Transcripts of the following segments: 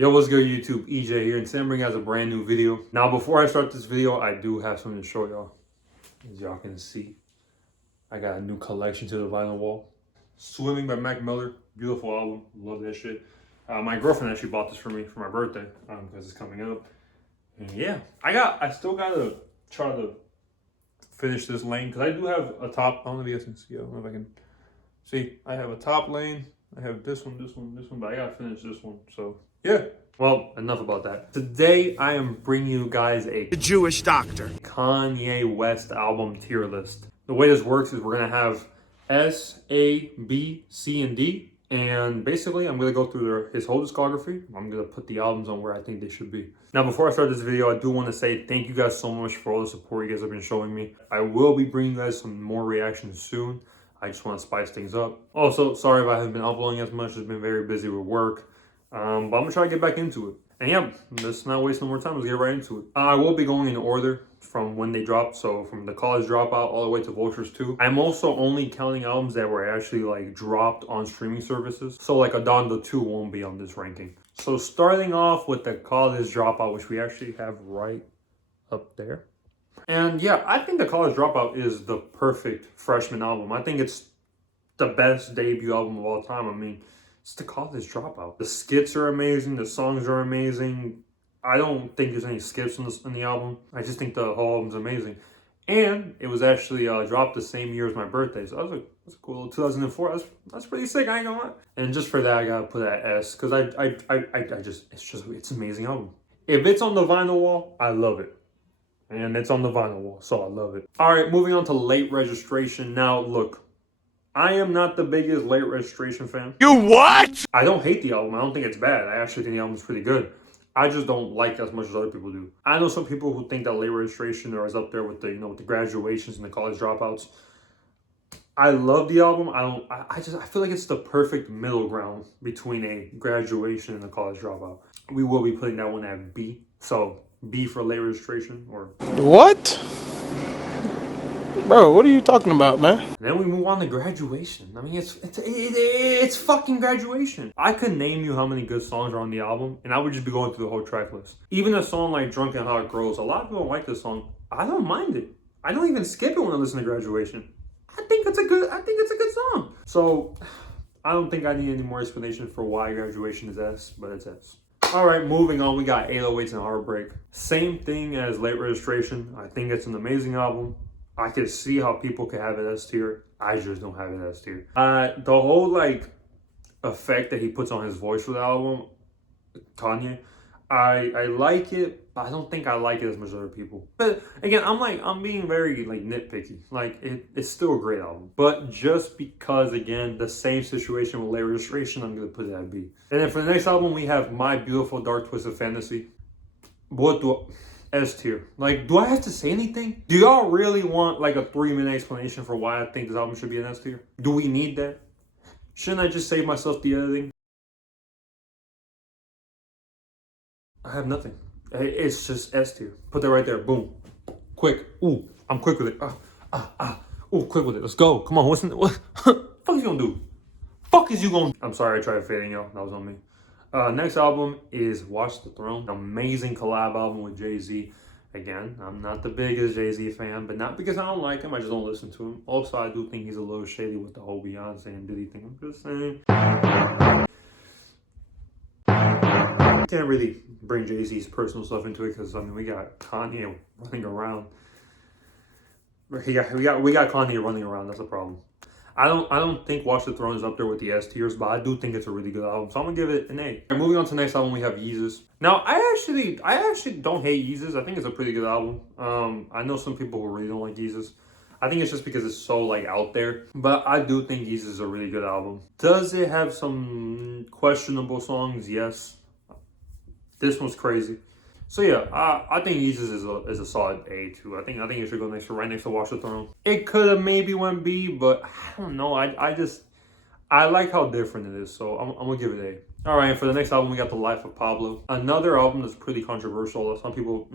Yo, what's good YouTube? EJ here, and today I'm bringing out a brand new video. Now, before I start this video, I do have something to show y'all. As y'all can see, I got a new collection to the vinyl wall. Swimming by Mac Miller, beautiful album, love that shit. My girlfriend actually bought this for me for my birthday, because it's coming up. And yeah, I still gotta try to finish this lane, because I do have a top, I don't know if you guys can see, I don't know if I can see. I have a top lane, I have this one, but I gotta finish this one, so. Yeah, well, enough about that. Today, I am bringing you guys the Jewish doctor Kanye West album tier list. The way this works is we're gonna have S, A, B, C, and D. And basically, I'm gonna go through his whole discography. I'm gonna put the albums on where I think they should be. Now, before I start this video, I do want to say thank you guys so much for all the support you guys have been showing me. I will be bringing you guys some more reactions soon. I just want to spice things up. Also, sorry if I haven't been uploading as much. I've been very busy with work. But I'm gonna try to get back into it. And yeah, let's not waste no more time. Let's get right into it. I will be going in order from when they dropped. So from the College Dropout all the way to Vultures 2. I'm also only counting albums that were actually like dropped on streaming services. So like a Donda 2 won't be on this ranking. So starting off with the College Dropout, which we actually have right up there. And yeah, I think the College Dropout is the perfect freshman album. I think it's the best debut album of all time. I mean, it's the College Dropout. The skits are amazing. The songs are amazing. I don't think there's any skips in the album. I just think the whole album's amazing. And it was actually dropped the same year as my birthday. So that's a cool little 2004. That's pretty sick, I ain't gonna lie. And just for that, I gotta put that S. Because it's an amazing album. If it's on the vinyl wall, I love it. And it's on the vinyl wall, so I love it. All right, moving on to Late Registration. Now, look. I am not the biggest Late Registration fan. You what? I don't hate the album. I don't think it's bad. I actually think the album's pretty good. I just don't like it as much as other people do. I know some people who think that Late Registration is up there with the, with the Graduations and the College Dropouts. I love the album. I feel like it's the perfect middle ground between a Graduation and a College Dropout. We will be putting that one at B. So B for Late Registration or What? Bro, what are you talking about, man? And then we move on to Graduation. I mean, it's fucking Graduation. I could name you how many good songs are on the album, and I would just be going through the whole track list. Even a song like Drunk and How It Grows, a lot of people don't like this song. I don't mind it. I don't even skip it when I listen to Graduation. I think it's a good song. So I don't think I need any more explanation for why Graduation is S, but it's S. All right, moving on, we got 808s and Heartbreak. Same thing as Late Registration. I think it's an amazing album. I could see how people could have it S tier. I just don't have it S tier. The whole like effect that he puts on his voice for the album, Kanye, I like it, but I don't think I like it as much as other people. But again, I'm being very like nitpicky. Like it's still a great album. But just because again, the same situation with Late Registration, I'm gonna put it at B. And then for the next album, we have My Beautiful Dark Twisted Fantasy. What do S tier. Like, do I have to say anything? Do y'all really want like a 3-minute explanation for why I think this album should be an S tier? Do we need that? Shouldn't I just save myself the editing? I have nothing. It's just S tier. Put that right there. Boom. Quick. Ooh, I'm quick with it. Ooh, quick with it. Let's go. Come on. What fuck is you gonna do? Fuck is you gonna? I'm sorry I tried fading y'all. That was on me. Next album is Watch the Throne. Amazing collab album with Jay-Z. Again, I'm not the biggest Jay-Z fan, but not because I don't like him, I just don't listen to him. Also, I do think he's a little shady with the whole Beyonce and Diddy thing. I'm just saying. Can't really bring Jay-Z's personal stuff into it because, I mean, we got Kanye running around. We got Kanye running around, that's a problem. I don't think Watch the Throne is up there with the S tiers, but I do think it's a really good album. So I'm gonna give it an A. Right, moving on to the next album, we have Yeezus. Now, I actually don't hate Yeezus. I think it's a pretty good album. I know some people who really don't like Yeezus. I think it's just because it's so like out there. But I do think Yeezus is a really good album. Does it have some questionable songs? Yes. This one's crazy. So yeah, I think Yeezus is a solid A too. I think it should go right next to Watch the Throne. It could have maybe went B, but I don't know. I like how different it is, so I'm gonna give it A. All right, for the next album, we got The Life of Pablo. Another album that's pretty controversial. Some people,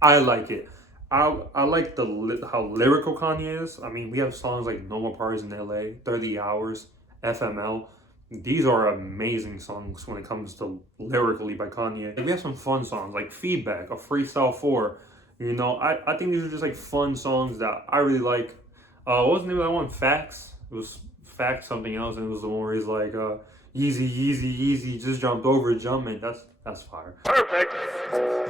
I like it. I like how lyrical Kanye is. I mean, we have songs like No More Parties in LA, 30 Hours, FML. these are amazing songs when it comes to lyrically by Kanye. We have some fun songs like Feedback, a Freestyle 4. You know, I think these are just like fun songs that I really like. What was the name of that one? Facts? It was Facts something else, and it was the one where he's like, Yeezy, Yeezy, Yeezy, just jumped over Jumpman. That's fire. Perfect.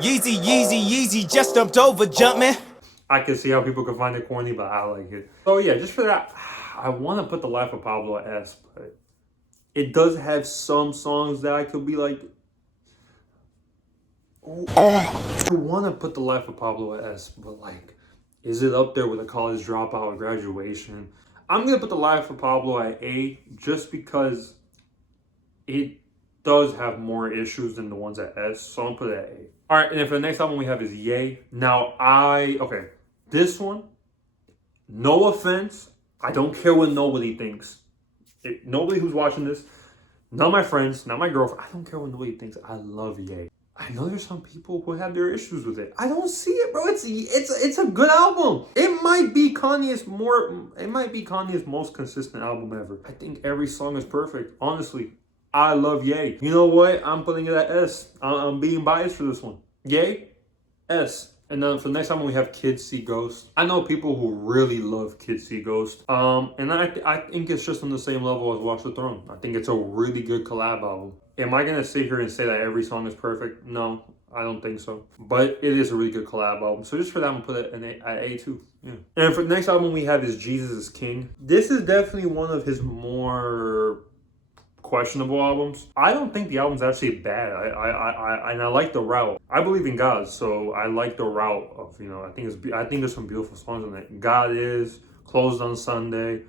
Yeezy, Yeezy, Yeezy, just jumped over Jumpman. I can see how people can find it corny, but I like it. So yeah, just for that, I want to put The Life of Pablo at S, but it does have some songs that I could be like, I want to put The Life of Pablo at S, but like, is it up there with A College Dropout or Graduation? I'm going to put The Life of Pablo at A just because it does have more issues than the ones at S, so I'm going to put it at A. All right, and for the next album we have is Ye. Now, okay, this one, no offense, I don't care what nobody thinks. Nobody who's watching this, not my friends, not my girlfriend, I don't care what nobody thinks. I love Ye. I know there's some people who have their issues with it. I don't see it, bro. It's a good album. It might be Kanye's most consistent album ever. I think every song is perfect. Honestly, I love Ye. You know what? I'm putting it at S. I'm being biased for this one. Ye, S. And then for the next album, we have Kids See Ghost. I know people who really love Kids See Ghost. And I think it's just on the same level as Watch the Throne. I think it's a really good collab album. Am I going to sit here and say that every song is perfect? No, I don't think so. But it is a really good collab album. So just for that, I'm going to put it at A too. Yeah. And for the next album we have is Jesus is King. This is definitely one of his more questionable albums. I don't think the album's actually bad. I like the route. I believe in God, so I like the route of, you know, I think there's some beautiful songs on it. God Is, Closed on Sunday,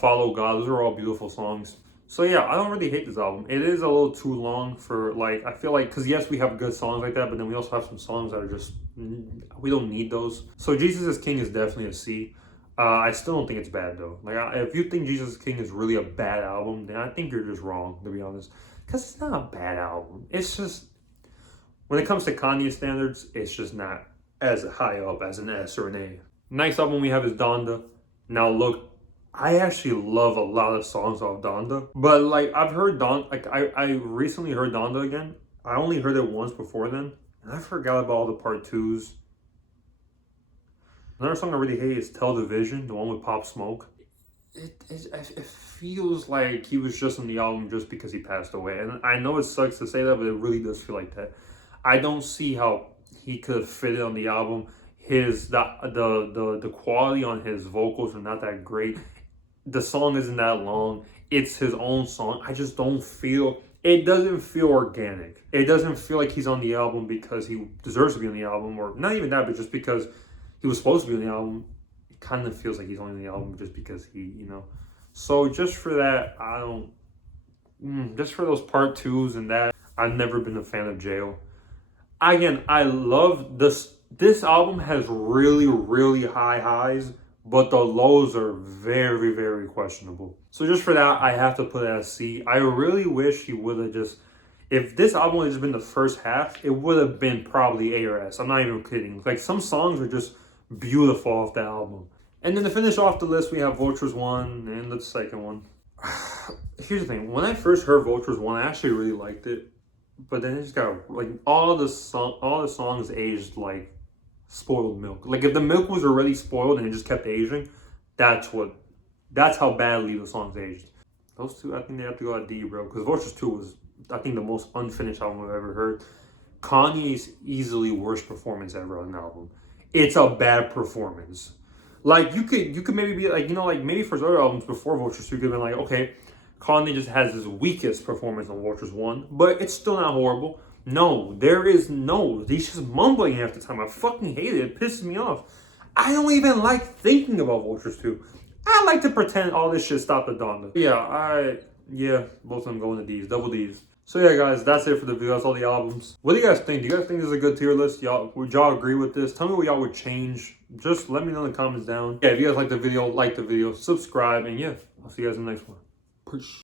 Follow God. Those are all beautiful songs. So yeah, I don't really hate this album. It is a little too long for, like, I feel like, because yes, we have good songs like that, but then we also have some songs that are just, we don't need those. So Jesus is King is definitely a C. I still don't think it's bad though. Like, if you think Jesus is King is really a bad album, then I think you're just wrong, to be honest. Because it's not a bad album. It's just, when it comes to Kanye standards, it's just not as high up as an S or an A. Next album we have is Donda. Now look, I actually love a lot of songs off Donda, but like I've heard I recently heard Donda again. I only heard it once before then, and I forgot about all the part twos. Another song I really hate is Tell the Vision, the one with Pop Smoke. It feels like he was just on the album just because he passed away, and I know it sucks to say that, but it really does feel like that. I don't see how he could have fit it on the album. The quality on his vocals are not that great. The song isn't that long. It's his own song. I just don't feel, it doesn't feel organic. It doesn't feel like he's on the album because he deserves to be on the album, or not even that, but just because he was supposed to be on the album. It kind of feels like he's on the album just because he, you know. So just for that, just for those part twos and that, I've never been a fan of Jail. Again, I love this. This album has really, really high highs, but the lows are very, very questionable. So just for that, I have to put it as C. I really wish he would have just, if this album had just been the first half, it would have been probably A or S. I'm not even kidding. Like, some songs are just beautiful off that album. And then to finish off the list, we have Vultures 1 and the second one. Here's the thing. When I first heard Vultures 1, I actually really liked it. But then it just got, like, all the songs aged like spoiled milk. Like, if the milk was already spoiled and it just kept aging, that's how badly the songs aged. Those two, I think they have to go at D, bro. Because Vultures 2 was, I think, the most unfinished album I've ever heard. Kanye's easily worst performance ever on an album. It's a bad performance. Like, you could maybe be like, you know, like maybe for his other albums before Vultures 2, you could have been like, okay, Kanye just has his weakest performance on Vultures 1, but it's still not horrible. No, he's just mumbling half the time. I fucking hate it. It pisses me off. I don't even like thinking about Vultures 2. I like to pretend all this shit stopped at Donda. Yeah, both of them going to D's, double D's. So yeah, guys, that's it for the video. That's all the albums. What do you guys think? Do you guys think this is a good tier list? Would y'all agree with this? Tell me what y'all would change. Just let me know in the comments down. Yeah, if you guys like the video, subscribe, and yeah, I'll see you guys in the next one. Peace.